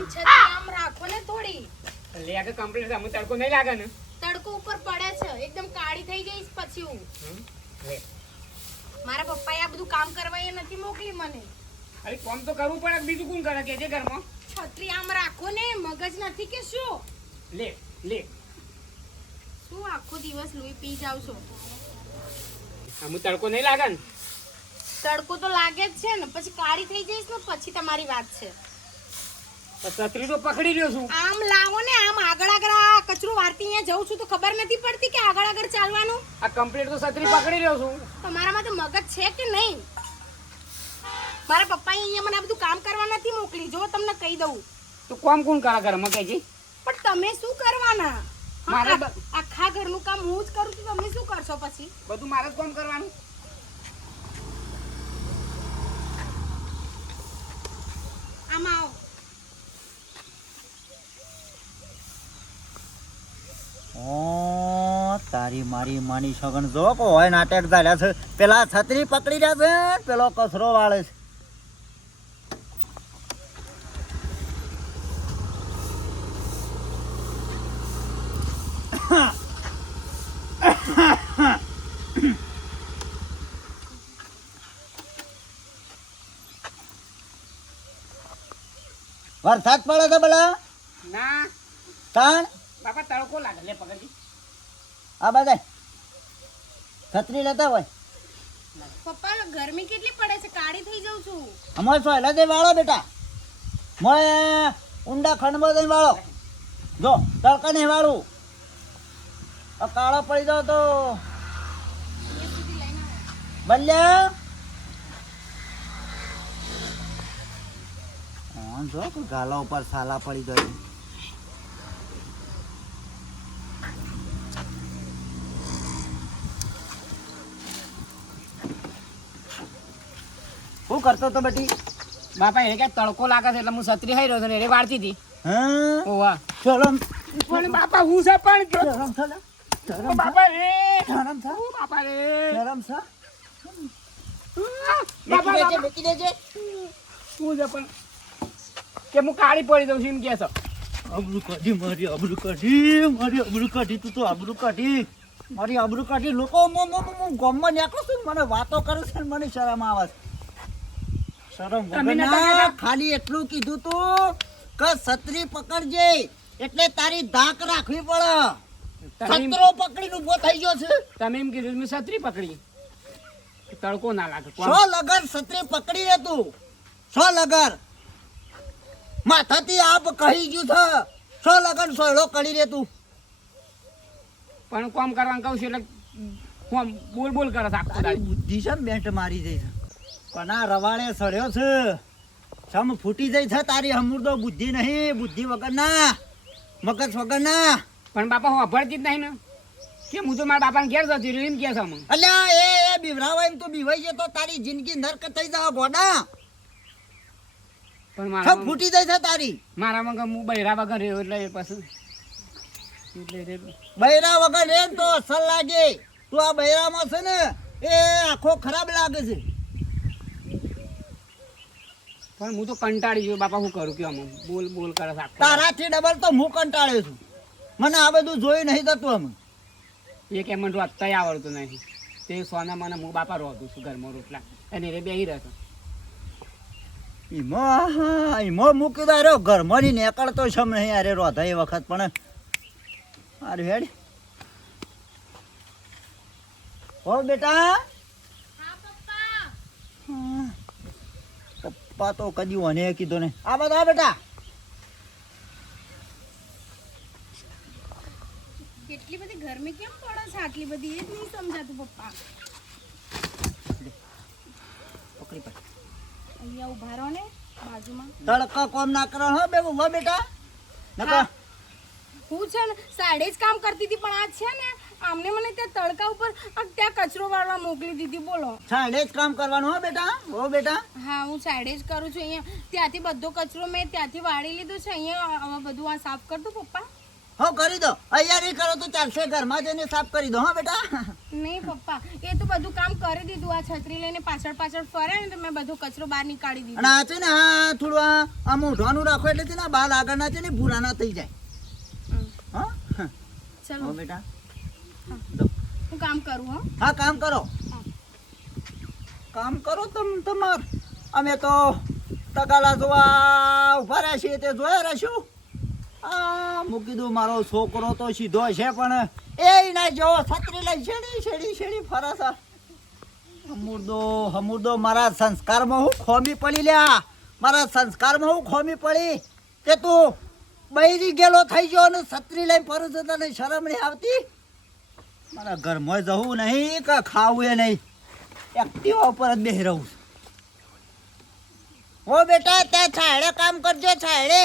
આમ છત્રી આમ રાખો ને થોડી. લે આગળ કમ્પ્લીટ અમે તડકો નહીં લાગે ને. તડકો ઉપર પડે છે એકદમ કાળી થઈ જઈશ પછી હું. લે મારા પપ્પાએ આ બધું કામ કરવા એ નથી મોકલી મને. અરે કામ તો કરવું પડે બીજું કોણ કરે કે જે ઘરમાં. છત્રી આમ રાખો ને મગજ નથી કે શું? લે લે શું આખો દિવસ લોહી પી જાવ છો? અમે તડકો નહીં લાગે ને. તડકો તો લાગે જ છે ને પછી કાળી થઈ જઈશ ને પછી તમારી વાત છે. તો છત્રી તો પકડી રહ્યો છું. આમ લાવો ને આમ આગળ આગળ આ કચરો વારતી અહીંયા જઉં છું તો ખબર નથી પડતી કે આગળ આગળ ચાલવાનું. આ કમ્પ્લીટ તો છત્રી પકડી રહ્યો છું. તમારામાં તો મગજ છે કે નહીં? મારા પપ્પાએ અહીંયા મને આ બધું કામ કરવા નથી મોકલી. જો તમને કહી દઉં તો કોમ કોણ કરા ઘરમાં કહેજી. પણ તમે શું કરવાના? મારે આખા ઘરનું કામ હું જ કરું છું, તમે શું કરશો પછી? બધું મારે જ કામ કરવાનું. આમાં આવો. તારી મારી માની સગન જો કો હોય નાટક ચાલ્યા છે. પેલા છત્રી પકડી રહ્યા છે, પેલો કચરો વાળે છે. વરસાદ પડે છે પેલા ના તાણ બાપા તડકો લાગે. લે પકડજી. આ બધા છત્રી લેતા હોય પપ્પા ગરમી કેટલી પડે છે, કાળી થઈ જાઉં છું. અમારે શું હેલા દે વાળો બેટા મોય ઊંડા ખંડમાં દઈ વાળો. જો તડકા નહીં વાળું કાળો પડી જાવ તો બલ્યા જો ગાલા ઉપર સાલા પડી જાય. શું કરતો તો બેટી? બાપા એ કે તડકો લાગે છે એટલે હું છત્રી ખાઈ રહ્યો છું ને એ વાળતી હતી. હા ઓવા શરમ પણ બાપા હું છે પણ શરમ છે ઓ બાપા રે શરમ છે ઓ બાપા રે શરમ છે. બાપા બેટી દેજે બેટી દેજે. હું છે પણ કે હું કાળી પડી દઉં છું એમ કે છો. આબરૂ કાઢી મારી આબરૂ કાઢી મારી આબરૂ કાઢી તું તો આબરૂ કાઢી મારી આબરૂ કાઢી. લોકો ગામમાં નીકળું છું મને વાતો કરું છે મને શરમ આવે છે. શરમ વગરના ખાલી એટલું કીધું તું કે છત્રી પકડજે એટલે તારી ધાક રાખવી પડે. છત્રો પકડીને ઉભો થઈ ગયો છે. તમે એમ કીધું મેં છત્રી પકડી તડકો ના લાગે. સો લગર છત્રી પકડી રે તું. સો લગર માથાથી આપ કહી ગયું છે. સો લગન સોયડો કરી રે તું. પણ કામ કરવાનું કહું છું એટલે કોમ બોલ બોલ કરે છે આખો તારી દાડી. બુદ્ધિ છે ને બેન્ટ મારી જાય છે પણ આ રવાડે સડ્યો છે સમ ફૂટી જાય છે તારી હમુરદો. બુદ્ધિ નહીં બુદ્ધિ વગર ના મગજ વગર ના. પણ બાપા હું અભડતી જ નહીં ને કે હું તો મારા બાપાને ઘેર જતી રહ્યું એમ કે છે. અલ્યા એ બીવરાવા એમ તો બીવાઈ જાય તો તારી જિંદગી નર્ક થઈ જાવ ગોડા. પણ સમ મારા ફૂટી જાય છે તારી. મારા મગર હું બૈરા વગર રહ્યો એટલે પછી એટલે બૈરા વગર રે તો અસર લાગે. તું આ બૈરામાં છે ને એ આખો ખરાબ લાગે છે. પણ હું તો કંટાળી ગયો બાપા. હું કરું કે આમ બોલ બોલ કરે છે આખો દાડી. તારાથી ડબલ તો હું કંટાળ્યો છું. મને આ બધું જોઈ નહીં થતું અમે. એક એમ તો અત્યારે આવડતું નહીં તે સોના મને હું બાપા રોતું છું ઘરમાં રોટલા અને એ બેહી રહ્યો. ઈમો મૂકી દો રહ્યો ઘરમાં ની નીકળતો છે નહીં અરે રોધા એ વખત પણ અરે હેડ હો બેટા. હા પપ્પા. પપ્પા તો કદી મને કીધું ને આ બધા બેટા. કેટલી બધી ગરમી કેમ પડે છે આટલી બધી એ જ નહીં સમજાતું પપ્પા. પકડી પકડી અહીંયા ઉભા રહો ને બાજુમાં. તડકા કોમ ના કરો હો બે ઉભા બેટા. નકા હું છે ને સાડે જ કામ કરતી હતી પણ આજ છે ને આમને મને ત્યાં તડકા ઉપર ત્યાં કચરો વાળવા મોકલી દીધી. બોલો સાડે જ કામ કરવાનું હો બેટા. હો બેટા હા હું સાઈડે જ કરું છું. અહીંયા ત્યાંથી બધો કચરો મેં ત્યાંથી વાળી લીધો છે. અહીંયા હવે બધું આ સાફ કર દઉં પપ્પા. હો કરી દો. અહીંયા નહીં કરો તો ચાલશે, ઘરમાં જઈને સાફ કરી દો. હા બેટા. નહીં પપ્પા, એ તો બધું કામ કરી દીધું. આ છત્રી લઈને પાછળ પાછળ ફરે ને તો મેં બધો કચરો બહાર નીકાળી દીધો. અને આ છે ને આ થોડું આ મોઢવાનું રાખો એટલે છે ને આ બાલ આગળના છે ને ભૂરા ના થઈ જાય. હા ચલો હો બેટા. હું કામ કરું. હો હા કામ કરો, કામ કરો તમાર. અમે તો તગાલા જોવા ઉભા રહ્યા છીએ, તે જોયા રહેશું. આ મૂકી દઉં, મારો છોકરો તો સીધો છે પણ એ ના જો છત્રી લઈ શેડી ફરે છે. હમુરદો મારા સંસ્કારમાં હું ખોમી પડી લ્યા, મારા સંસ્કારમાં હું ખોમી પડી કે તું બૈરી ગયેલો થઈ ગયો અને છત્રી લઈને ફરે છે, તને શરમ નહીં આવતી? મારા ઘરમાં જવું નહીં કે ખાવું એ નહીં, એક્ટિવા ઉપર જ બેસી રહું છું. હો બેટા ત્યાં છાયડે કામ કરજો, છાયડે.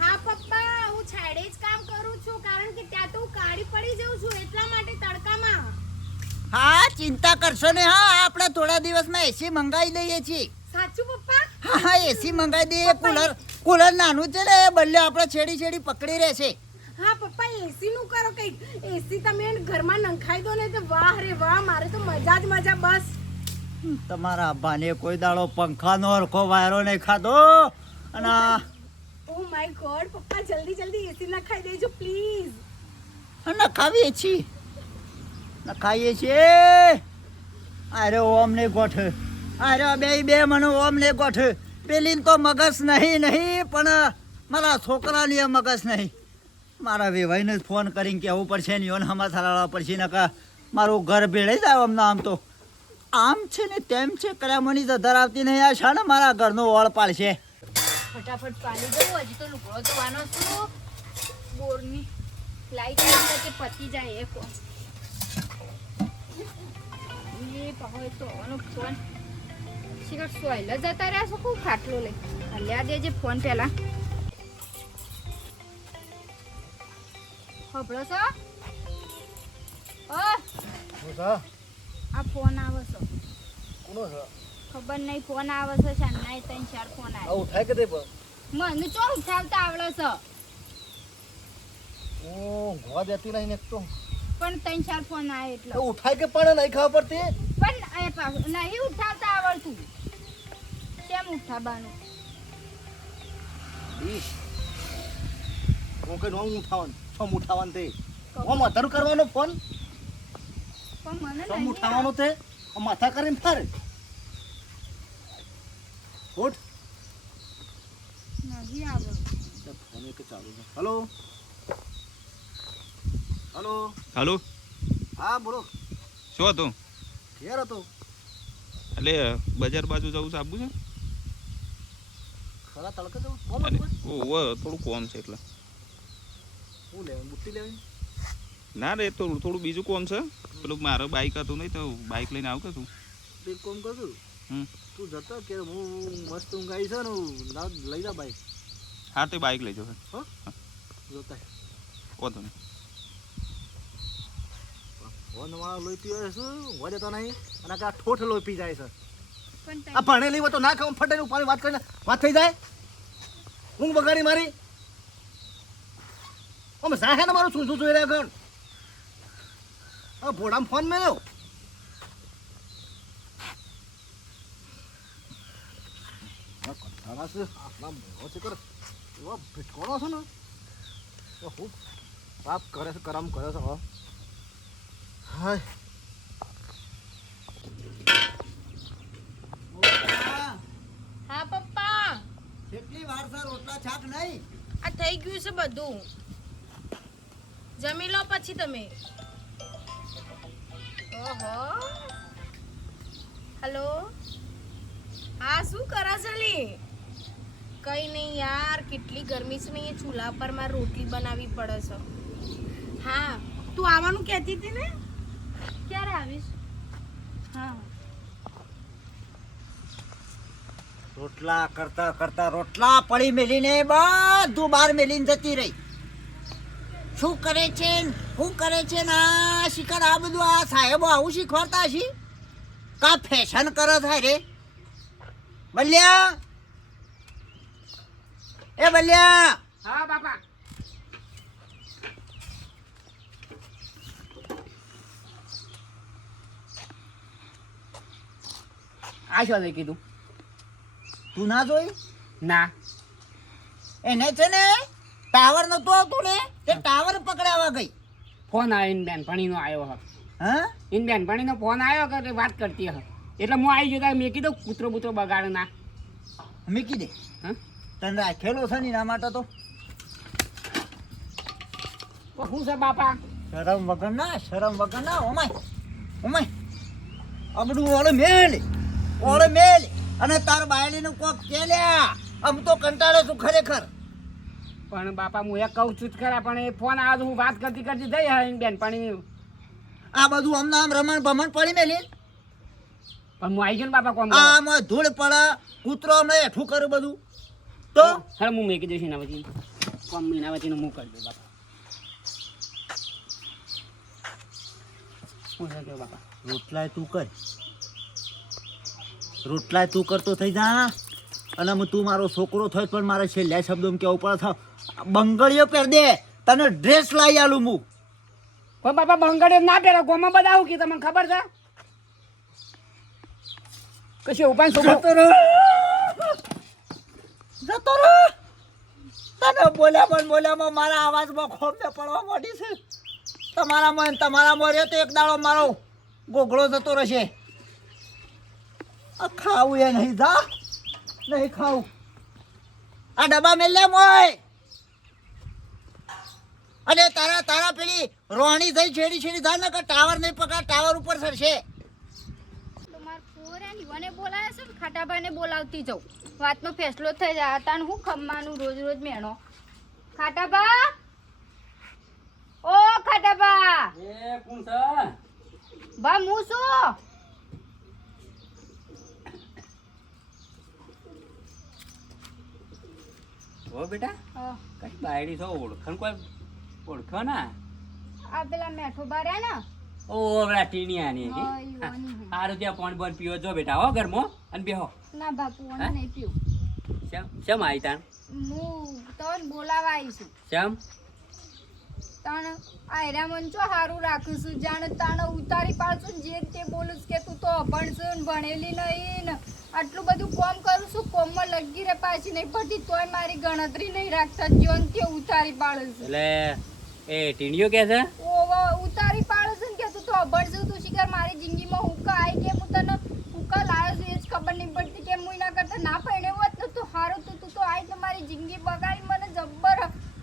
હા પપ્પા, હું છાડે જ કામ કરું છું કારણ કે ત્યાં તો હું કાળી પડી જાઉં છું એટલા માટે તડકામાં. હા ચિંતા કરશો ને. હા આપણે થોડા દિવસમાં એસી મંગાવી દઈએ છીએ. સાચું પપ્પા? હા એસી મંગાવી દઈએ. કુલર નાનું છે ને એ બદલે આપણે છેડી પકડી રહેશે. હા પપ્પા, એસી નું કરો કઈક. એસી તમે ઘરમાં નંખાઈ દો ને તો વાહ રે વાહ, મારે તો મજા જ મજા. બસ તમારા ભાને કોઈ દાડો પંખાનો હરખો વાયરો નહીં ખાધો. અને ઓ માય ગોડ પપ્પા, જલ્દી એસી નખાઈ દેજો પ્લીઝ. નખાવીએ છીએ. અરે ઓમ ને ગોઠ, અરે બે મને ઓમ ને ગોઠ. પેલી તો મગજ નહીં પણ મારા છોકરાની મગજ નહીં. મારા વેવાઈને જ ફોન કરીને કહેવું પડશે ને યોને સમાચાર આવવા પડશે ને કે મારું ઘર ભેળે જાય. આમ તો આમ છે ને તેમ છે, કરામણી ધર આવતી નહીં. આ છે ને મારા ઘરનો ઓળ પાડશે. ફટાફટ પાણી દઉં, હજી તો લુગડો ધોવાનો છું. બોરની લાઈટ આવી કે પતી જાય એ ફોન. એ પહોંચ તો આનો ફોન શિખર સોયલ જતા રહ્યા છો. ખૂબ ખાટલો લઈ હલ્યા દેજે ફોન પહેલા. ખબરો છો? આ ફોન આવે છે. ખબર નહીં, ફોન આવે છે. શાના 3-4 ફોન આવે. ઉઠાય કે તે મને ચો ઉઠાવતા આવડે છે ઘોવા દેતી નહીં ને તો પણ 3-4 ફોન આવે એટલે. ઉઠાય કે પણ નહીં ખબર પડતી. પણ નહીં ઉઠાવતા આવડતું. કેમ ઉઠાવવાનું? હું કઈ નોમ ઉઠાવવાનું તે ઓમ અધર કરવાનો ફોન. પણ મને સમ નહીં ઉઠાવવાનો તે માથા કરીને ફરે. ઉઠ. નહીં આવડતું. ફોન એક ચાલુ છે. હેલો હાલો, હા બોલો. શું હતું? ઘેર હતો. એટલે બજાર બાજુ જવું છે, આબુ છે? ખરા તડકે જવું. ઓહો, થોડું કોમ છે એટલે. હું લેવાનું બુટ્ટી લેવાની? ના રે, થોડું બીજું કોમ છે. પેલું મારે બાઇક હતું નહીં તો બાઇક લઈને આવ કે તું. એક કોમ કરશું, તું જતો કે હું મસ્ત ઊંઘાઈ છે ને લઈ જા બાઈક. હા તે બાઇક લઈ જાવ. જોતા વાંધો નહીં. ફોન વાળો લોહી પીવે છે, ઊંઘવા દેતો નહીં. અને આ ઠોઠ લોહી પી જાય છે. પણ આ ભણેલી હોય તો ના ખાવ ફટે પાણી વાત કરીને વાત થઈ જાય. ઊંઘ બગાડી મારી. અમે સાહે ને મારું શું જોઈ રહ્યા ગણ. હવે ભોડામાં ફોન મેળ્યો. કંટાળા છે આટલા મોડો છે કરે એવા ભીટકોણો છે ને હું પાપ કરે છે, કરમ કરે છે. હવે હાય હા પપ્પા, કેટલી વાર સર રોટલા છાક નહીં? આ થઈ ગયું છે બધું. જમી લો પછી તમે. ઓહો, હેલો. હા શું કરો છો લી? કઈ નહીં યાર, કેટલી ગરમી છે ને એ ચૂલા પર મારે રોટલી બનાવવી પડે છે. હા તું આવવાનું કહેતી હતી ને, ક્યારે આવીશ? હા રોટલા કરતા કરતા રોટલા પડી મેલીને બધું બહાર મેલીને જતી રહી. શું કરે છે ના શિખર આ બધું આ સાહેબો આવું શીખવાડતા છે કા ફેશન કરે થાય રે? બલ્યા, એ બલ્યા, હા બાપા. આ શું લઈ કીધું? તું ના જોઈ ના. એને છે ને ટાવર નતું આવતું ને તે ટાવર પકડાવા ગઈ. ફોન આવ્યો ઇન બેનપણીનો આવ્યો હ. હા ઇન બેનપણીનો ફોન આવ્યો કે વાત કરતી હ. એટલે હું આવી જતા મેં કીધું કૂતરો બૂતરો બગાડ ના. મૂકી દે. હા તને રાખેલો છે ને એના માટે તો શું છે બાપા? શરમ વગર ના ઓમાય ઓમાય અબડું ઓળે મેલ અને તાર બાયડીનું કોક કે લ્યા. આમ તો કંટાળે છું ખરેખર. પણ બાપા હું એ કહું છું જ ખરા, પણ એ ફોન આવ્યો તો હું વાત કરતી કરતી જઈ હા ઇન બેનપણી. આ બધું આમના આમ રમણ ભમણ પડી મેલી પણ હું આવી ગયો ને બાપા કોમ. આમાં ધૂળ પડે કૂતરો હમણાં હેઠું કરું બધું તો હા હું મેકી દઈશ એના પછી કોમ એના પછી હું કરી દઉં બાપા. શું છે કે બાપા? રોટલાય તું કરતો થઈ જા. અને તું મારો છોકરો થયો પણ મારે છેલ્લા શબ્દો કેવું પડે થાવ બંગડીઓ પહેર દે તને ડ્રેસ લાવી આલું હું. પણ બાપા બંગડે ના પહેરો ગોમાં બધા આવું કે તમને ખબર છે કશું ઉપાય છોકરો જતો રહો. તને બોલ્યામાં મારા અવાજમાં ખોબને પડવા માંડી છે. તમારામાં રહ્યો તો એક દાડો મારો ગોગળો જતો રહેશે. આ ખાવું એ નહીં જા નહીં ખાવું. આ ડબ્બા મેલ્યા મોય અને તારા પેલી રોહણી થઈ છેડી જા ને કે ટાવર નહીં પકડ ટાવર ઉપર સરશે. મને બોલાવે છે ખાટાભાઈને બોલાવતી જાઉં વાતનો ફેસલો થઈ જાય. તાણ હું ખમવાનું રોજ રોજ મેણો. ખાટાભા ઓ ખાટાભા એ કોણ છે? બા હું શું ઓ બેટા કઈ બાયડી છો ઓળખણ કોઈ ઓળખો ના? આ પેલા મેઠો બાર્યા ને ઓ બેટા ટીણિયાની હા, ઈ વાની હે. સારું ત્યાં પાણી બોન પીવો જો બેટા હો ઘરમાં અને બેહો. ના બાપુ મને નહીં પીવું. શેમ આવી તાણ? હું તને બોલાવા આવી છું. શેમ? તાણ આયરા મન ચો હારું રાખું છું જાણે તાણે ઉતારી પાડશું ને જે તે બોલું છું કે તું તો અભણ છું ને ભણેલી નહીં ને આટલું બધું કોમ કરું છું કોમમાં લગી રે પાછી નહીં પડતી તોય મારી ગણતરી નહીં રાખતા જોન તે ઉતારી પાડું છું. એટલે એ ટીણીયો કે છે ઓવા ઉતારી પાડું છું ને કે તું તો અભણ છું તું શિકાર મારી જિંદગીમાં હુંકા આવી કે હું તને હુંકા લાવ્યો છું એ જ ખબર નહીં પડતી કે હું એના કરતા ના પડ્યો હોત ને તો હારું તું તો આવી તો મારી જિંદગી બગાડી મને જબ્બર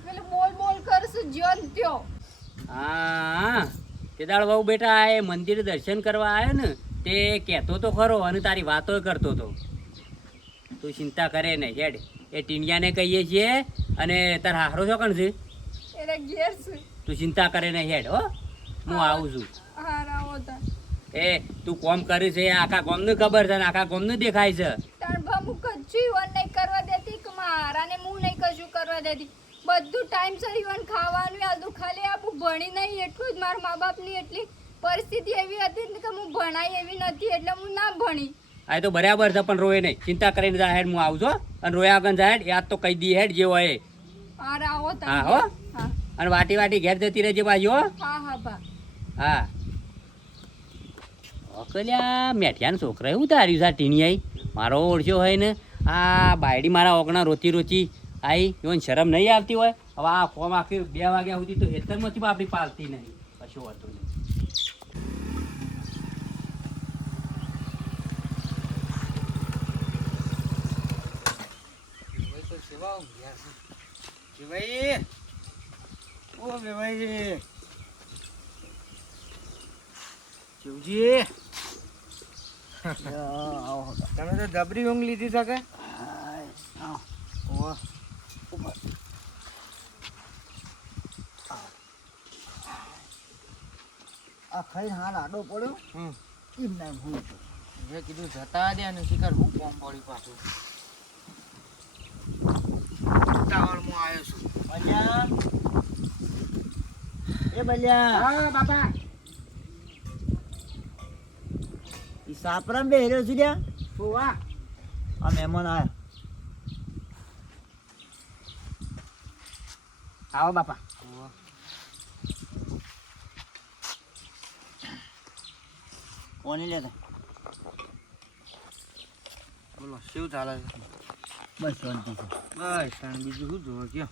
પેલું બોલ કરશું જોન ત્યો. હા તે દાળ બહુ બેટા એ મંદિર દર્શન કરવા આવ્યો ને તે કહેતો તો ખરો અને તારી વાતો કરતો તો. તું ચિંતા કરે ને હેડ એ ટીણિયાને કહીએ છીએ અને તાર હારો છો કણ છે એને ઘેર છું. તું ચિંતા કરે ને હેડ હો હું આવું છું. હા રાવો તા એ તું કોમ કરે છે આખા ગામને ખબર છે ને આખા ગામને દેખાય છે. તાણ ભમુ કચ્છું ઈવન નહીં કરવા દેતી કે મારાને હું નહીં કશું કરવા દેતી. બધું ટાઈમસર ઈવન ખાવાનું આદું ખાલી આપું ભણી નહીં એટલું જ મારા મા બાપની એટલી પરિસ્થિતિ એવી હતી ને કે હું ભણાઈ એવી નથી એટલે હું ના ભણી. આ તો બરાબર છે પણ રોય નહીં ચિંતા કરીને જા હેડ હું આવું છું અને રોયા આગળ જા હેડ યાદ તો કહી દી હેડ જે હોય. હા રાવો તા હા હો હા અને વાટી ઘેર જતી રહેજે બાજુ હો. હા ભા હા અકલ્યા મેઠિયાના છોકરા એવું તાર્યું છે આ ટીણીયાઈ મારો ઓળખ્યો હોય ને આ બાયડી મારા ઓગણા રોતી આવી એવું શરમ નહીં આવતી હોય. હવે આ ફોમ આખી 2 વાગ્યા સુધી તો હેતરમાંથી આપણી પાલતી નહીં કશું હોતું નહીં. શિવજી તમે તો જબરી ઊંઘ લીધી શકે. આ ખાઈને હાલ આડો પડ્યો એમ ના હું મેં કીધું જતા દે અને શિકાર હું કોમ પડી પાછું ઉતાવળમાં આવ્યો છું. બલ્યા એ બલ્યા હા બાપા ઈ સાપરામ બે હેર્યો છે લ્યા. ફુવા આ મહેમાન આયા. આવો બાપા. કોની લેતા બોલો શું ચાલે છે? બસ શાંતિ છે. બસ તાણ બીજું શું જોવા ગયો?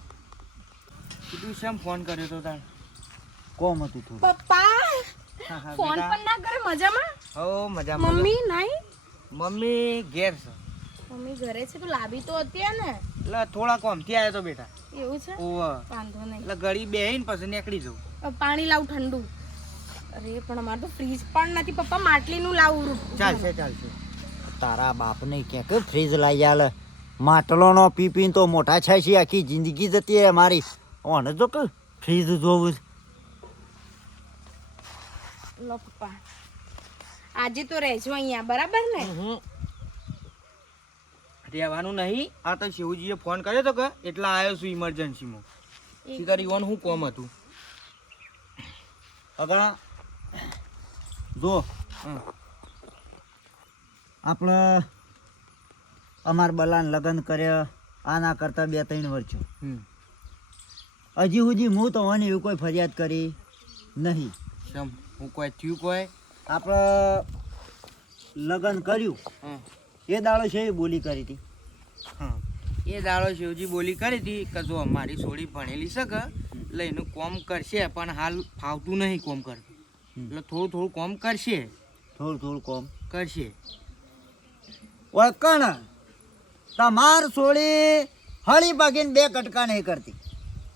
કીધું શેમ ફોન કર્યો તો તાણ? કોમ હતું થોડું. પપ્પા હા હા ફોન બેટા. પણ ના કરે મજામાં? હો મજામાં. મમ્મી નહીં? મમ્મી ઘેર છે. મમ્મી ઘરે છે તો લાવી તો હતી ને. એટલે થોડા કોમથી આવ્યો તો બેટા. એવું છે? ઓવ. વાંધો નહીં. એટલે ઘડી બેહીને પછી નીકળી જવું. પાણી લાવ ઠંડુ. અરે પણ અમારે તો ફ્રીજ પણ નથી પપ્પા, માટલીનું લાવું. ચાલશે. તારા બાપને ક્યાંક ફ્રીજ લાવી આલે. માટલોનો પી પીને તો મોટા થાય છે, આખી જિંદગી જતી રહે મારી. ઓને જો કે ફ્રીજ જોવું છે. લો પપ્પા આજે તો રહેજો અહીંયા, બરાબર ને? રહેવાનું નહીં. આ તો શિવજીએ ફોન કર્યો તો કે એટલે આવ્યો છું ઇમરજન્સીમાં. શિકાર ઈવન શું કોમ હતું? અગણા જો આપણે અમાર બલાન લગ્ન કર્યા આના કરતા 2-3 વર્ષ હજી સુધી હું તો મને એવી કોઈ ફરિયાદ કરી નહીં. શમ હું કોઈ થયું કોઈ? આપણે લગ્ન કર્યું એ દાડો છે એ બોલી કરી હતી. હા એ દાડો શિવજી બોલી કરી હતી કે જો અમારી છોડી ભણેલી છે કે એટલે એનું કોમ કરશે, પણ હાલ ફાવતું નહીં કોમ કરતું, એટલે થોડું કોમ કરશે. થોડું કોમ કરશે. વળકણ તમાર છોડી હળી ભાગીને 2 કટકા નહીં કરતી.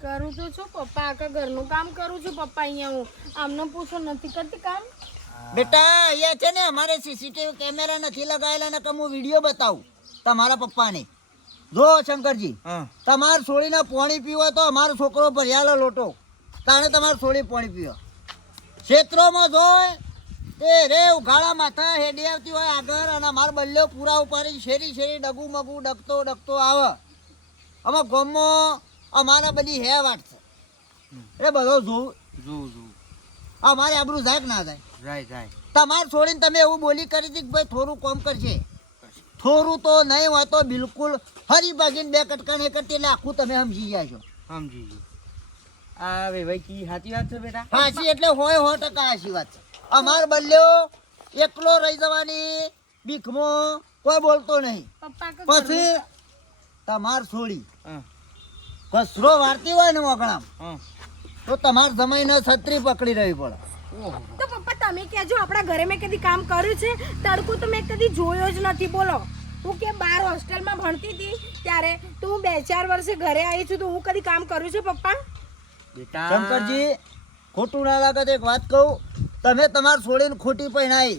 કરું તો છું પપ્પા, આખા ઘરનું કામ કરું છું પપ્પા. અહીંયા હું આમને પૂછો નથી કરતી કામ. બેટા અહીંયા છે ને અમારે સીસીટીવી કેમેરા નથી લગાવેલા ને કે હું વિડીયો બતાવું તમારા પપ્પાને. જો શંકરજી, હા તમારે છોડીને પાણી પીવો તો અમારો છોકરો ભર્યાલો લોટો તાણે તમારે છોડી પાણી પીવો. ક્ષેત્રોમાં જોય તે રે ઉઘાડા માથા હેડી આવતી હોય આગળ, અને અમાર બલ્યો પૂરા ઉપાડી શેરી ડગુ મગુ ડગતો આવે. અમે ગામમાં અમારા બધી હે વાત છે એ બધો જોવું. અમારે આબરું જાય કે ના જાય? જાય. તમારે છોડીને તમે એવું બોલી કરી હતી કે ભાઈ થોડું કોમ કરશે. થોડું તો નહીં હોય તો બિલકુલ હરી ભાગીને 2 કટકા નહીં કરતી, એટલે આખું તમે સમજી ગયા છો. સમજી ગયો. આ ભાઈ કી સાચી વાત છે બેટા? હાચી એટલે હોય 100% હાચી વાત છે. અમાર બલ્યો એકલો રહી જવાની બીકમાં કોઈ બોલતો નહીં. પપ્પા આખા પછી તમાર છોડી હા કચરો વારતી હોય ને મોકળામ હા. તો તમાર જમાઈને છત્રી પકડી રહેવી પડે. ઓહો. તો પપ્પા તમે કહેજો આપણા ઘરે મેં કદી કામ કર્યું છે? તડકો તો મેં કદી જોયો જ નથી. બોલો, હું કે બહાર હોસ્ટેલમાં ભણતી હતી ત્યારે તો હું 2-4 વર્ષે ઘરે આવી છું, તો હું કદી કામ કર્યું છે પપ્પા? બેટા શંકરજી ખોટું ના લાગે તો એક વાત કહું, તમે તમાર છોડીને ખોટી પહેણાઈ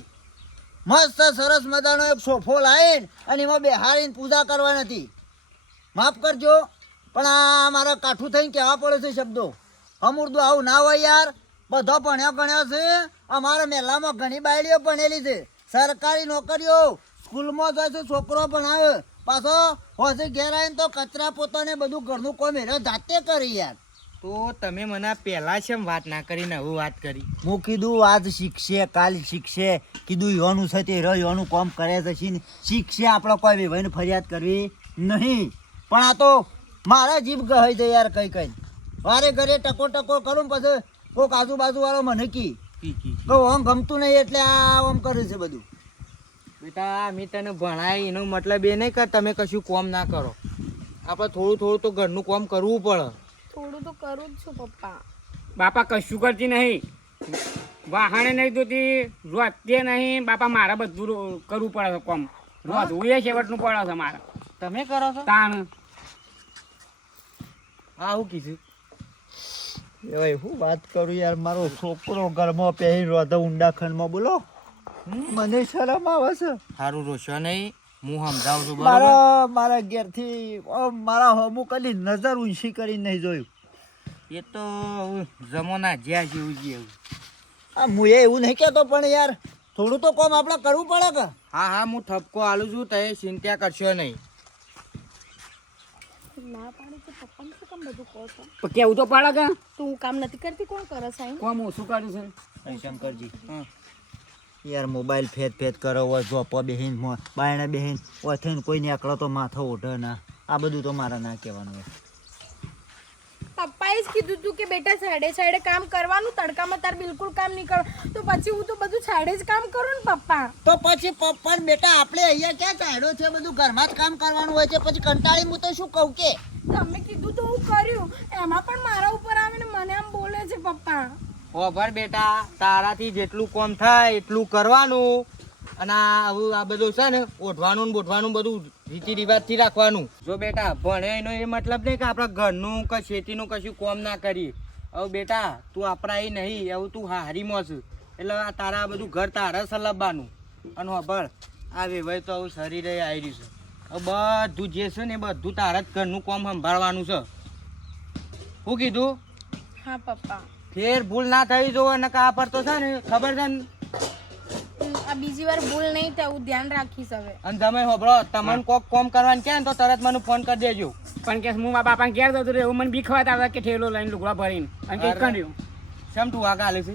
મસ્ત સરસ મજાનો એક સોફો લાવીને અને એમાં બેહાડીને પૂજા કરવા નથી. માફ કરજો પણ આ મારા કાઠું થઈને કહેવા પડે છે શબ્દો. અમૂર્દું આવું ના હોય યાર. બધો ભણ્યો છે. અમારા મેલામાં ઘણી બાયડીઓ ભણેલી છે, સરકારી નોકરીઓ, સ્કૂલમાં જાય છે, છોકરો ભણાવે, પાછો હોશે ઘેર આવીને તો કચરા પોતાને બધું ઘરનું કોમ એને જાતે કરી યાર. તો તમે મને પહેલા છે વાત ના કરીને હવે વાત કરી? હું કીધું આજ શીખશે કાલ શીખશે, કીધું યોનું છે તે યોનું કામ કરે છે શીખશે. આપણે કોઈ ભાઈને ફરિયાદ કરવી નહીં. પણ આ તો મારા જીભ ગહાઈ જાય યાર. કઈ વારે ઘરે ટકો કરું પછી કોઈક આજુબાજુ વાળો મને કી આમ ગમતું નહીં એટલે આ આમ કર્યું છે બધું. બેટા મેં તને ભણાય એનો મતલબ એ નહીં કે તમે કશું કોમ ના કરો. આપણે થોડું તો ઘરનું કામ કરવું પડે. થોડું તો કરું જ છું પપ્પા. બાપા કશું કરતી નહીં, વાહણે નહીં ધોતી, રોતે નહીં. બાપા મારે બધું કરવું પડે છે કોમ. રોધવું એ છેવટનું પડે છે મારે. તમે કરો છો? તાણ હા હું કીધું એવાય હું વાત કરું યાર, મારો છોકરો ઘરમાં પહેરી રોધો ઊંડા ખંડમાં. બોલો મને શરમ આવે છે. સારું રોશો નહીં, હું સમજાવું છું બરાબર? મારા ઘેરથી મારા હમું કદી નજર ઊંચી કરીને નહીં જોયું. એ તો જમાના જ્યાં જેવું છે એવું. આ હું એવું નહીં કહેતો પણ યાર થોડું તો કામ આપણે કરવું પડે કે. હા હું ઠપકો આલું છું, તમે ચિંતા કરશો નહીં. ના પાડે તો પપ્પાને શું કામ બધું કહો છો? તો કેવું તો પડે કે તો હું કામ નથી કરતી, કોણ કરે છે? કોમ ઓછું કર્યું છે. શંકરજી હા યાર મોબાઈલ ફેદ કરો હોય, જોપો બેહીન બાયણે બેહીન હોય થઈને કોઈ નીકળો તો માથો ઓઢે ના. આ બધું તો મારે ના કહેવાનું હોય. પપ્પાએ જ કીધું તું કે બેટા સાઈડે સાઈડે કામ કરવાનું, તડકામાં તાર બિલકુલ કામ નહીં કરવાનું. તો પછી હું તો બધું સાઈડે જ કામ કરું ને પપ્પા. તો પછી પપ્પા ને બેટા આપણે અહીંયા ક્યાં ચાડ્યો છે, બધું ઘરમાં જ કામ કરવાનું હોય છે. પછી કંટાળી હું તો શું કહું કે તમે કીધું તો હું કર્યું, એમાં પણ મારા ઉપર આવીને મને આમ બોલે છે પપ્પા. ઓભર બેટા, તારાથી જેટલું કામ થાય એટલું કરવાનું, અને આ બધું છે ને ઓઢવાનું ને બોઢવાનું બધું રીતિ રિવાજથી રાખવાનું. જો બેટા ભણે એનો એ મતલબ નહીં કે આપણા ઘરનું કે ખેતીનું કશું કામ ના કરીએ. હવે બેટા તું આપણા એ નહીં, એવું તું હારીમાં છે એટલે આ તારા આ બધું ઘર તારા સલાબવાનું. અને ઓભર આ વેવાય તો આવું શરીરે આવી રહ્યું છે. હવે બધું જે છે ને એ બધું તારા જ ઘરનું કામ સંભાળવાનું છે. શું કીધું? હા પપ્પા. ફેર ભૂલ ના થઈ જોવે ને કા પર તો છે ને ખબર છે ને. આ બીજી વાર ભૂલ નહીં થાય, હું ધ્યાન રાખીશ હવે. અને તમે હોભળો, તમને કોક કોમ કરવાનું કહે ને તો તરત મને ફોન કરી દેજો. પણ કે હું મારા બાપાને ઘેર જતો રહ્યો, મને બીક વાત આવે કે ઠેલો લઈને લુગડા ભરીને અને કંઈક કર્યું. શેમ તું વાગ આલે છે?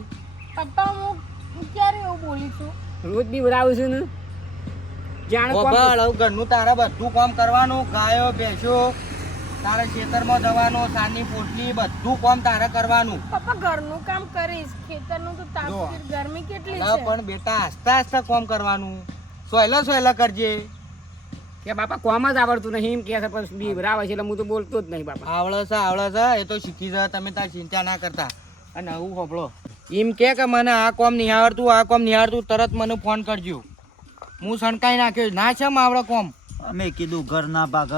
પપ્પા હું ક્યારે એવું બોલી છું? રોજ બી બરાવું છું ને જાણે કોમ હોભળ, હવે ઘરનું તારે બધું કામ કરવાનું. ગાયો ભેંસો તારે ખેતરમાં જવાનું, સાની પોટલી બધું કામ તારે કરવાનું. પપ્પા ઘરનું કામ કરીશ, ખેતરનું તો તાપમાન ગરમી કેટલી ના, છે. પણ બેટા આસ્તા આસ્તા કામ કરવાનું, સોયલા સોયલા કરજે. કે બાપા કોમ જ આવડતું નહીં એમ કે છે, પણ બી બરાબર છે એટલે હું તો બોલતો જ નહીં બાપા. આવડે છે એ તો શીખી જાય, તમે તાર ચિંતા ના કરતા. અને હું હોભળો, એમ કે મને આ કામ નહીં આવડતું, આ કામ નહીં આવડતું, તરત મને ફોન કરજો. હું સણકાઈ નાખ્યો ના છે આવડે કોમ. અમે કીધું ઘરના ભાગ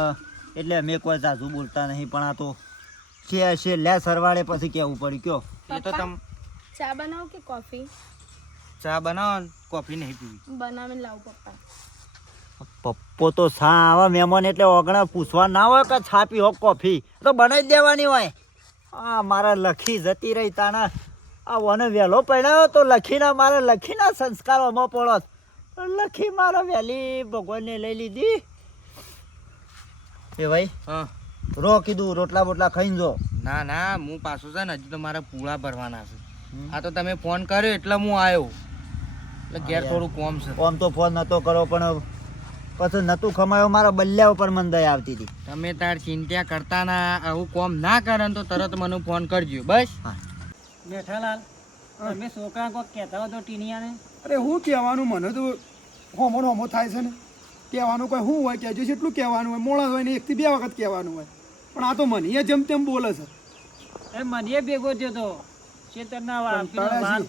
એટલે અમે કોઈ જાજુ બોલતા નહીં. પણ આ તો છે લે સરવાળે પછી કેવું પડ્યું કયો. એ તો તમ ચા બનાવો કે કોફી? ચા બનાવો ને કોફી નહીં પીવી. બનાવીને લાવ પપ્પા. પપ્પો તો છા આવે મહેમાન એટલે ઓગણા પૂછવા ના હોય કે છા પી હો કોફી તો બનાવી જ દેવાની હોય. આ મારા લખી જતી રહી તાના આ વને વહેલો પડ્યો તો લખીને મારે લખીના સંસ્કારોમાં પડો. લખી મારે વહેલી ભગવાનને લઈ લીધી. એ ભાઈ હા રો કીધું રોટલા બોટલા ખાઈને જો. ના ના, હું પાછું છે ને હજી તો મારા પૂળા ભરવાના છે. આ તો તમે ફોન કર્યો એટલે હું આવ્યો, એટલે ઘેર થોડું કોમ છે. આમ તો ફોન નતો કરો પણ પછી નતું ખમાયો. મારા બલ્યા ઉપર મને દયા આવતી હતી. તમે તાર ચિંતા કરતા ના, આવું કોમ ના કરે ને તો તરત મને ફોન કરજો બસ. બેઠાલાલ, તમે છોકરા કોક કહેતા હો તો ટીનિયાને. અરે હું કહેવાનું, મને તો હોમો થાય છે ને. કહેવાનું કોઈ શું હોય કહેજો, જેટલું કહેવાનું હોય મોડા હોય ને 1 થી 2 વખત કહેવાનું હોય. પણ આ તો મને જેમ તેમ બોલે છે. એ મને ભેગો થયો તો ચેતરના વાળ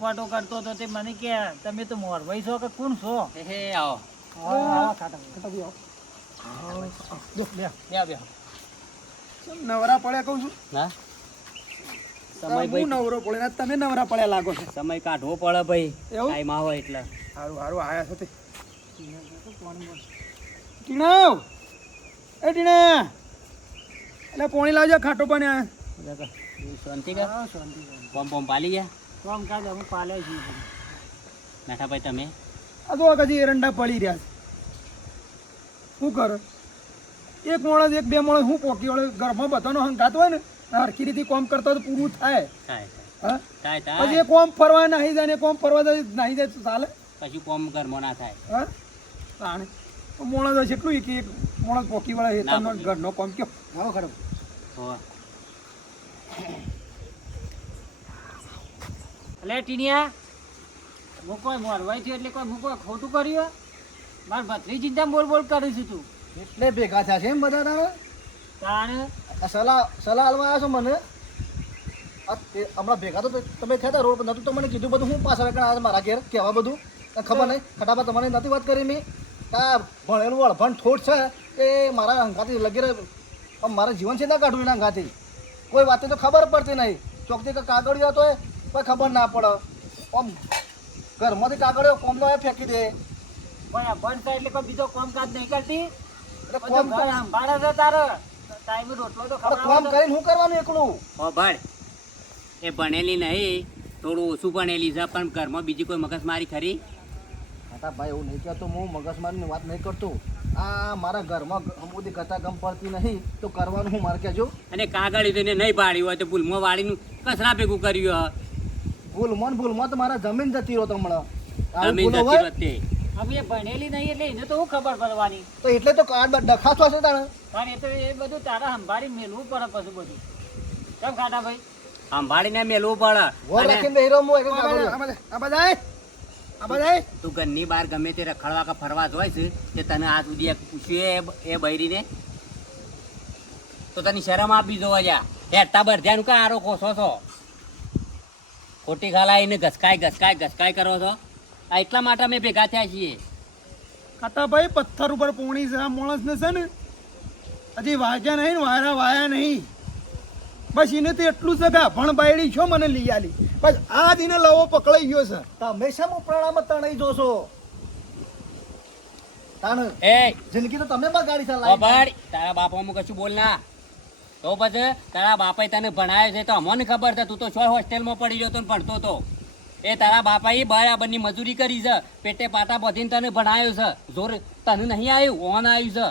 ફાટો કરતો હતો તે મને કે તમે તો મોરભાઈ છો કે કોણ છો? હે આવો નવરા પડ્યા કહું છું. હા હું નવરો પડે ને તમે નવરા પડ્યા લાગો છો. સમય કાઢવો પડે ભાઈ, એવું? ટાઈમ આવે એટલે. સારું આયા છો તે. ટીણા એ ટીણા એટલે પોણી લાવજો, ખાટો પણ શાંતિ કર. કોમ પોમ પાલી ગયા કોમ કાજ અમે પાલે છીએ. નાઠા ભાઈ તમે આ તો કદી એરંડા પડી રહ્યા છે. શું કરે એક માણસ 1-2 માણસ હું પોકી વળે ઘરમાં બધાનો હંગાત હોય ને હરખી રીતે કોમ કરતો તો પૂરું થાય. થાય હા થાય પછી થાય એ કોમ ફરવા નાહી જાય ને કોમ ફરવા જાય નાહી જાય તો ચાલે? કશું કોમ ઘરમાં ના થાય. હા તાણે માણસ હોય છે એટલું કે એક માણસ પોકી વળે ના તમારો પોકી. ઘરનો કોમ કયો આવો ખરાબ. હોવે. એટલે ટીનિયા હું કોઈ મોરભાઈ થયો એટલે કોઈ હું કોઈ ખોટું કર્યું? મારે ભત્રી ચિંતા બોલ બોલ કરું છું તું એટલે ભેગા થયા છે એમ બધા તારે તાણે સલાહ હાલવા આવ્યા છો મને? હમણાં ભેગા તો તમે થયા હતા રોડ પર, નતું તો મને કીધું બધું. હું પાછા આવે મારા ઘેર કહેવા બધું ખબર નહીં. ખટાબા તમારે નથી વાત કરી મેં આ ભણેલું વળભણ ઠોઠ છે એ મારા અંગાથી લગી રહે. મારા જીવન છે ના કાઢું એના અંગાથી. કોઈ વાતે તો ખબર પડતી નહીં. ચોકથી કાગળિયો હતો એ કોઈ ખબર ના પડે. આમ ઘરમાંથી કાગળિયો કોમનો એ ફેંકી દે. કોઈ અભણ થાય એટલે કોઈ બીજો કામકાજ નહીં કરતી. એટલે બધું કોમ ઘર સંભાળે છે તારે ટાઈમે રોટલો તો કોમ ખવડાવો કરીને શું કરવાનું એકલું? હો ભાઈ એ ભણેલી નહીં, થોડું ઓછું ભણેલી છે, પણ ઘરમાં બીજી કોઈ મગજમારી ખરી? હા ભાઈ એવું નહીં કહેતો, હું મગજમારીની વાત નહીં કરતો. આ મારા ઘરમાં અમુદી કથા ગમ પડતી નહીં તો કરવાનું હું મારે કહેજો. અને કાગળ તેને નહીં પાડ્યું હોય તો ભૂલમાં વાળીનું કચરા ભેગું કર્યું ભૂલમાં તો મારા જમીન જતી રહો તમને. આવું જમીન ભૂલો જતી હોય? વખતે હવે એ ભણેલી નહીં એટલે એને તો શું ખબર પડવાની? તો એટલે તો કાર્ડ ડખાતો હશે તાણે. પણ એ તો એ બધું તારા સંભાળી મેળવું પડે પછી બધું. કેમ ખાટા ભાઈ સંભાળીને મેલવું પડે વોર અને રાખીને હીરો મો એકદમ કાબુ આ બધા તું ઘરની બહાર ગમે તે રખડવા કે ફરવા જોય છે તે તને આજ સુધી એક પૂછ્યું એ બૈરીને તો તને શરમ આપી જોવા જા હેરતા બરધ્યાનું કા આરો કોસો છો ખોટી ખાલાઈને ઘસકાય કરો છો આ એટલા માટે અમે ભેગા થયા છીએ ખાટાભાઈ પથ્થર ઉપર પોણી છે આ માણસને છે ને હજી વાગ્યા નહીં ને વાયા નહીં બસ એને તો એટલું છે કે ભણ બાયડી છો મને લઈ આલી બસ આ દિને લવો પકડાઈ ગયો છે તમે શેમ ઉપરાણામાં તણાઈ જોશો તાણ એ જિંદગી તો તમે બગાડી છે લાઈફ. બાપાડ તારા બાપામાં કશું બોલ ના તો પછી તારા બાપાએ તને ભણાવ્યો છે તો અમને ખબર છે તું તો છો હોસ્ટેલમાં પડી રહ્યો તો ને ભણતો તો એ તારા બાપાએ બરાબરની મજૂરી કરી છે પેટે પાટા બધીને તને ભણાવ્યો છે જોર તને નહીં આવ્યું ઓન આવ્યું છે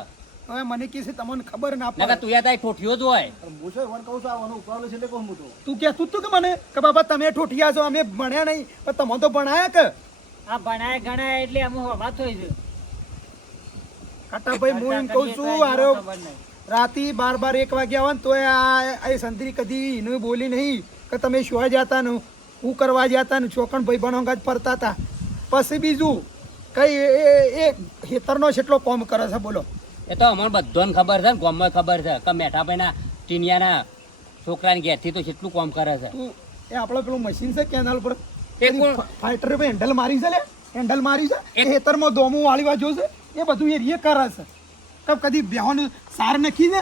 હવે મને કે છે તમને ખબર ના નકર પડે તું યાદ ઠોઠિયો જ હોય હું શું વન કહું છું આવવાનું ઉપરાણું છે એટલે કહું હું તો તું કહેતું તું કે મને કે બાબા તમે ઠોઠિયા છો અમે ભણ્યા નહીં પણ તમે તો ભણાયા કે આ ભણાય ગણાય એટલે અમુક વાત હોય છે ખાટાભાઈ હું એમ કહું છું આરો ખબર નહીં રાતી 12 1 વાગ્યા હોય ને તોય આ સંતરી કદી એને બોલી નહીં કે તમે શું જતા ને હું કરવા જતા ને છોકણ ભાઈ બનો ફરતા હતા પછી બીજું કઈ એ ખેતરનો કેટલો કોમ કરે છે બોલો એ તો અમને બધાને ખબર છે ને ગામમાં ખબર છે કે મેઠાભાઈના ટીનિયાના છોકરાની ઘેરથી તો કેટલું કામ કરે છે તું એ આપણો પેલું મશીન છે કેનાલ પર એ કોણ? ફાઈટર પર હેન્ડલ મારી છે લે હેન્ડલ મારી છે એ ખેતરમાં દોમું વાળી બાજુ છે એ બધું એ રે કરે છે કબ કદી બેહોને સાર નખી ને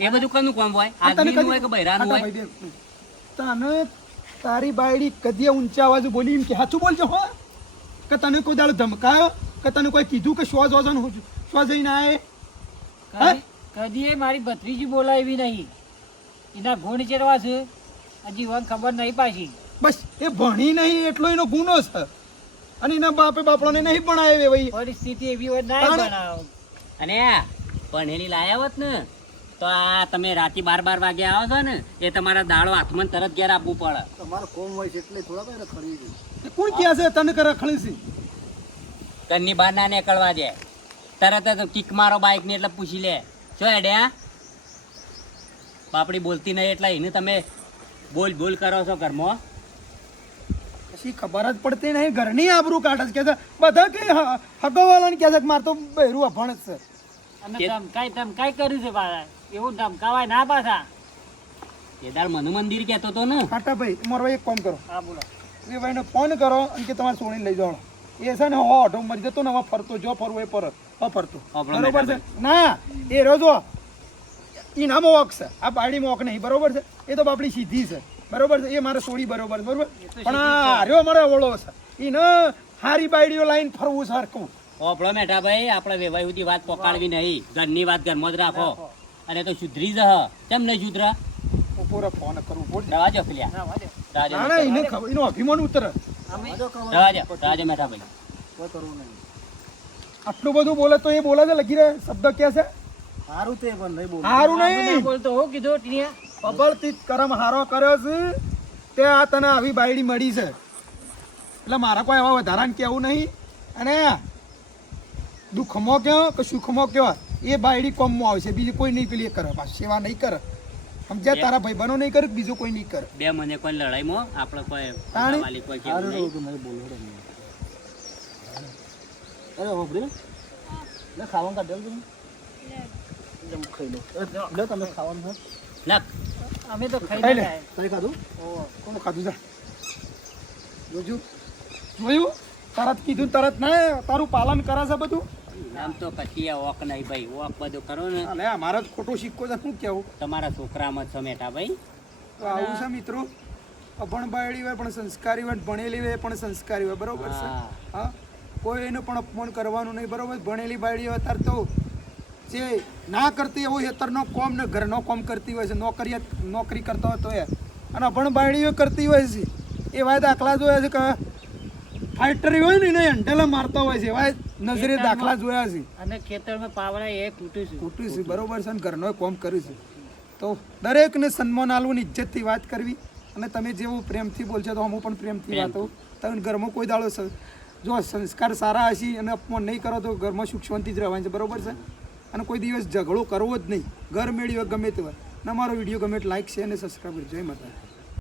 એ બધું કનું કામ હોય આ તને આદમીનું હોય કે બૈરાનું હોય ખાટાભાઈ તને તારી બાયડી કદી ઊંચા અવાજે બોલી એમ કે સાચું બોલજો હો કે તને કોઈ દાડો ધમકાયો કે તને કોઈ કીધું કે શ્વાસ વાસન શ્વાસ જઈને આય હે? કદી મારી ભત્રીજી બોલાવી નહીં એના ગુણ ચેરવા છે હજી વન ખબર નહીં પાછી બસ એ ભણી નહીં એટલો એનો ગુનો છે અને એના બાપે બાપડાને નહીં ભણાવે ભાઈ પરિસ્થિતિ એવી હોય ના તાણે- બનાવ અને ભણેલી લાયા હોત ને તો આ તમે રાતે 12 વાગે આવો છો ને એ તમારા દાડો હાથમાં તરત ઘેર આપવું પડે તમારો કોમ હોય છે એટલે થોડા ભાઈ ખરી ગઈ એ કોણ કહે છે તને કરે ખળીસી ઘરની બહાર ના નીકળવા દે તરત જ કિક મારો બાઇક ની એટલે પૂછી લે શું હેડ્યા બાપડી બોલતી નહીં એટલે એને તમે બોલ કરો છો ઘરમાં પછી ખબર જ પડતી નહીં ઘરની આબરૂ કાઢે છે કે છે બધા કે હગવાલાને કહે છે કે મારે તો બહેરું અભણ જ છે અને કે- ધમકાઈ કર્યું છે પાછા એવું ધમકાવાય ના પાછા કેદાર મનુ મંદિર કહેતો તો ને ખાટાભાઈ મારો એક કામ કરો હા બોલો એ ભાઈને ફોન કરો અને કે તમારે સોણી લઈ જાઓ એ છે ને ઓઢો મરી જતો ને હવે ફરતો જો ફરવું એ પર ફરતો આપણો બરોબર છે ના એ રોજો ઈનામાં વોક છે આ બાયડીમાં વોક નહીં બરોબર છે એ તો બાપડી સીધી છે બરોબર છે એ મારે સોડી બરોબર છે બરોબર પણ આ હાર્યો મારે ઓળો છે એને હારી બાયડીઓ લાઈન ફરવું છે હરકું ઓપડો મેઠા ભાઈ આપણે વેવાઈ સુધી વાત પકાડવી નહીં ઘરની વાત ઘરમાં જ રાખો અને તો સુધરી જ કેમ નહીં સુધર પૂરો ફોન કરવું પડે રવાજો પેલ્યા ના ના એને ખબર એનો અભિમાન ઉતરે રવાજો મેઠા ભાઈ કોઈ કરવું નહીં આટલું બધું બોલે તો એ બોલે છે લગી રહે શબ્દ કે છે સારું તે પણ નહીં બોલું હારું નહીં બોલતો હું કીધું ટીનિયા બબળતી કરમ હારો કર્યો છે તે આ તને આવી બાયડી મળી છે એટલે મારા કોઈ આવા વધારાને કહેવું નહીં અને દુઃખમાં કયો કે સુખમાં કયો એ બાયડી કોમમાં આવશે બીજું કોઈ નહીં પેલી એ કરે પાછું સેવા નહીં કરે સમજ્યા તારા ભાઈબંધો નહીં કરે બીજું કોઈ નહીં કરે બે મને કોઈ લડાઈમાં આપણે કોઈ તાણી? વાલી કોઈ કેવું સારું નહીં. રહું નહીં બોલું અરે હોબરી લે ખાવાનું કાઢેલ તમે એકદમ ખાઈ લો લે તમે ખાવાનું છે લખ. અમે તો ખાઈ ખાઈ લે. જાય કઈ ખાધું કોનું ખાધું છે જોયું જોયું તરત કીધું તરત ના તારું પાલન કરે છે બધું આમ તો કશી ઓક નહીં ભાઈ ઓક બધું કરો ને અલે અમારો જ ખોટો સિક્કો છે શું કેવું તમારા છોકરામાં જ છો મેઠા ભાઈ તો આવું છે મિત્રો અભણ બાયડી હોય પણ સંસ્કારી હોય ભણેલી હોય પણ સંસ્કારી હોય બરોબર છે હા. હા કોઈ એનું પણ અપમાન કરવાનું નહીં બરોબર ભણેલી બાયડી હોય તાર તો જે ના કરતી એવું હેતરનો કોમ ને ઘરનો કોમ કરતી હોય છે નોકરી કરતા હોય તો એ અને અભણ બાયડીઓ કરતી હોય છે એવા દાખલા જોયા છે કે ફાઇટરી હોય ને એને હેન્ડલ મારતા હોય છે એવા નજરે દાખલા જોયા છે અને ખેતરમાં પાવડા એ તૂટ્યું છે ખોટું છે બરોબર છે અને ઘરનો કોમ કર્યું છે તો દરેકને સન્માન આલવું ને ઇજ્જતથી વાત કરવી અને તમે જેવું પ્રેમથી બોલશો તો હું પણ પ્રેમથી વાતો તમે ઘરમાં કોઈ દાડો જો સંસ્કાર સારા હશે અને અપમાન નહીં કરો તો ઘરમાં સુખ શાંતિ જ રહેવાની છે બરોબર છે અને કોઈ દિવસ ઝઘડો કરવો જ નહીં ઘર મેળવી હોય ગમે તે હોય અને અમારો વિડીયો ગમે લાઈક શેર અને સબસ્ક્રાઈબ કરજો. જય માતા.